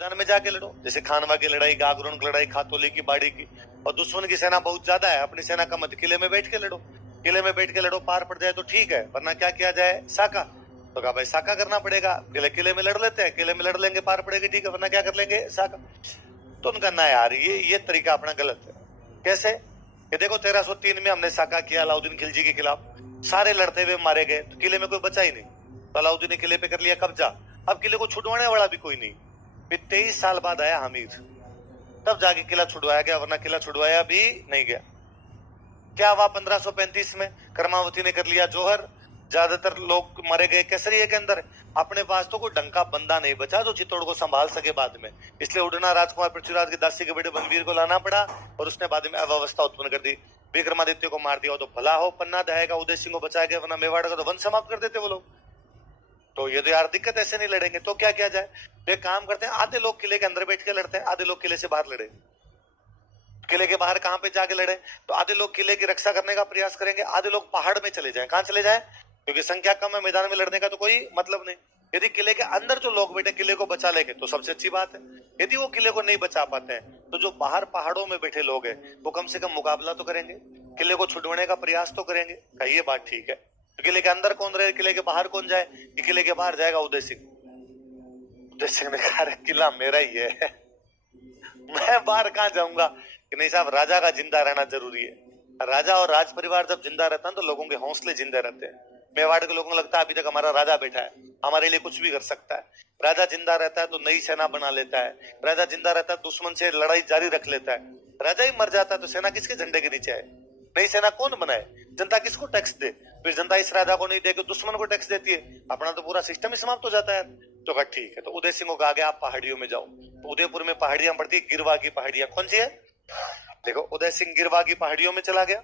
मैदान में जाके लड़ो, जैसे खानवा की लड़ाई, गागरोन की लड़ाई, खातोली की, बाड़ी की। और दुश्मन की सेना बहुत ज्यादा है, अपनी सेना का मत, किले में बैठ के लड़ो। किले में बैठ के लड़ो, पार पड़ जाए तो ठीक है, वरना क्या किया जाए, साका। तो कहा भाई साका करना पड़ेगा, किले में लड़ लेते हैं, किले में लड़ लेंगे, पार पड़ेगी, ठीक है, वरना क्या कर लेंगे, साका। तो उनका ना यार, ये तरीका अपना गलत है। कैसे कि देखो 1303 में हमने साका किया अलाउद्दीन खिलजी के खिलाफ, सारे लड़ते हुए मारे गए, तो किले में कोई बचा ही नहीं। तो अलाउद्दीन ने किले पे कर लिया कब्जा, अब किले को छुड़वाने वाला भी कोई नहीं। फिर 23 साल बाद आया हमीद, तब जाके किला छुड़वाया गया, वरना किला छुड़वाया भी नहीं गया। क्या हुआ 1535 में, कर्मावती ने कर लिया जौहर, ज्यादातर लोग मारे गए केसरिया के अंदर। अपने पास तो कोई डंका बंदा नहीं बचा जो चित्तौड़ को संभाल सके बाद में, इसलिए उड़ना राजकुमार पृथ्वीराज के दासी के बेटे बलवीर को लाना पड़ा, और उसने बाद में अव्यवस्था उत्पन्न कर दी। विक्रमादित्य को मार दिया तो भला हो, पन्ना दहेगा, उदय सिंह को बचाया गया, वरना मेवाड़ का तो वंश समाप्त कर देते वो लोग। तो ये तो यार दिक्कत, ऐसे नहीं लड़ेंगे तो क्या किया जाए, तो एक काम करते हैं, आधे लोग किले के अंदर बैठ के लड़ते हैं, आधे लोग किले से बाहर लड़े। किले के बाहर कहां पे जाके लड़े, तो आधे लोग किले की रक्षा करने का प्रयास करेंगे, आधे लोग पहाड़ में चले जाएं। कहां चले जाएं, क्योंकि संख्या कम है, मैदान में लड़ने का तो कोई मतलब नहीं। यदि किले के अंदर जो लोग बैठे किले को बचा लेंगे तो सबसे अच्छी बात है। यदि वो किले को नहीं बचा पाते हैं तो जो बाहर पहाड़ों में बैठे लोग हैं वो कम से कम मुकाबला तो करेंगे, किले को छुड़वाने का प्रयास तो करेंगे। क्या ये बात ठीक है? तो किले के अंदर कौन रहे, किले के बाहर कौन जाए, कि किले के बाहर जाएगा उदय सिंह। उदय सिंह ने कहा किला मेरा ही है मैं बाहर कहां जाऊंगा, कि नहीं साहब, राजा का जिंदा रहना जरूरी है। राजा और राज परिवार जब जिंदा रहता है तो लोगों के हौसले जिंदा रहते हैं। मेवाड़ के लोगों को लगता है अभी तक हमारा राजा बैठा है, हमारे लिए कुछ भी कर सकता है। राजा जिंदा रहता है तो नई सेना बना लेता है, राजा जिंदा रहता है दुश्मन से लड़ाई जारी रख लेता है। राजा ही मर जाता है तो सेना किसके झंडे के नीचे है, नई सेना कौन बनाए, जनता किसको टैक्स दे, फिर जनता इस राजा को नहीं दे के दुश्मन को टैक्स देती है, अपना तो पूरा सिस्टम ही समाप्त हो जाता है। तो कहा ठीक है, तो उदय सिंह को कहा गया आप पहाड़ियों में जाओ। तो उदयपुर में पहाड़ियां पड़ती, गिरवा की पहाड़ियां, कौन सी है, देखो उदय सिंह गिरवा की पहाड़ियों में चला गया।